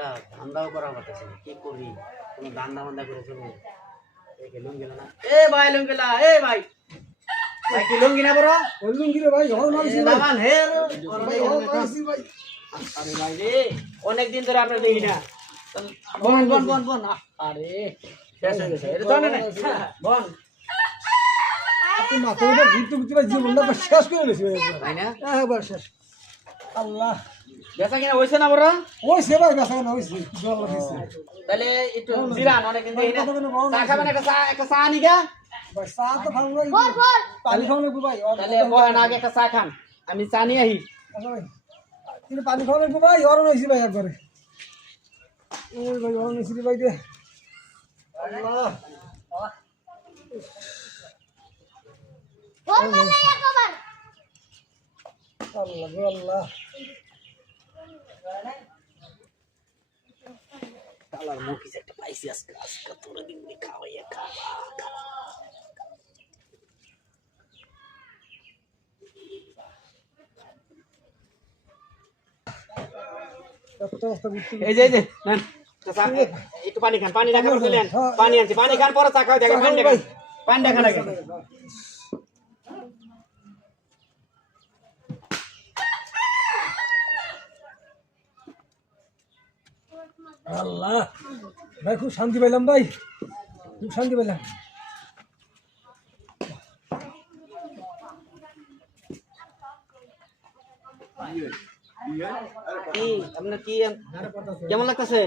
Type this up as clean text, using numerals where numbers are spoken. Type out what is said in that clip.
একটা ধান্দাও করা পারতেছে না, কি করি? কোনো ধান্দা বান্দা করে চলবো? লুঙ্গি গেল না, এ ভাই লুঙ্গিলা, এ ভাই ভাই কি লুঙ্গি না বড়? ওই লুঙ্গি রে ভাই, হল মারিছি ভাই। দামান হে ভাই হল মারিছি ভাই। আরে ভাই রে, অনেকদিন ধরে আপনার দেখি না। বন বন বন বন, আরে শেষ হয়ে গেছে, এটা জানে না বন। আপনি মাথায় এটা ঘুরতে ঘুরতে ভাই জীবনটা শেষ করে গেছি ভাই, তাই না? একবার শেষ। আল্লাহ, বেচা কিনা হয়েছে না বড়? ওই সে ভাই বেসা না হইছে, জল লাগিছে তাহলে একটু জিরান, অনেকদিন দেখি না। চা খাবেন? একটা চা আনি গা। ভাই। চা তো ভালো লাগে, পানি খাওয়া লাগবে ভাই। তাহলে বহেন আগে একটা চা খান, আমি চা নিয়ে আহি। আচ্ছা ভাই, কিন্তু পানি খাওয়া লাগবে ভাই, অরণ হয়েছি ভাই একবারে। ওই ভাই অরণ হয়েছি রে ভাই রে। আল্লাহ, আল্লাহ গো আল্লাহ। কালার মুখিস একটা পাইছি আজকে, আজকে তোরা দিন খাওয়াইয়া খাওয়া খাওয়া। একটা অবস্থা ঘুরতে এই যে নেন, একটু পানি খান, পানি না খাবেন চলেন। পানি আনছি, পানি খান পরে চা খাওয়া দেখেন। পানি খান, পানি খান আগে। আল্লাহ ভাই, খুব শান্তি পাইলাম ভাই, খুব শান্তি পাইলাম। কি আপনার কি কেমন লাগতেছে?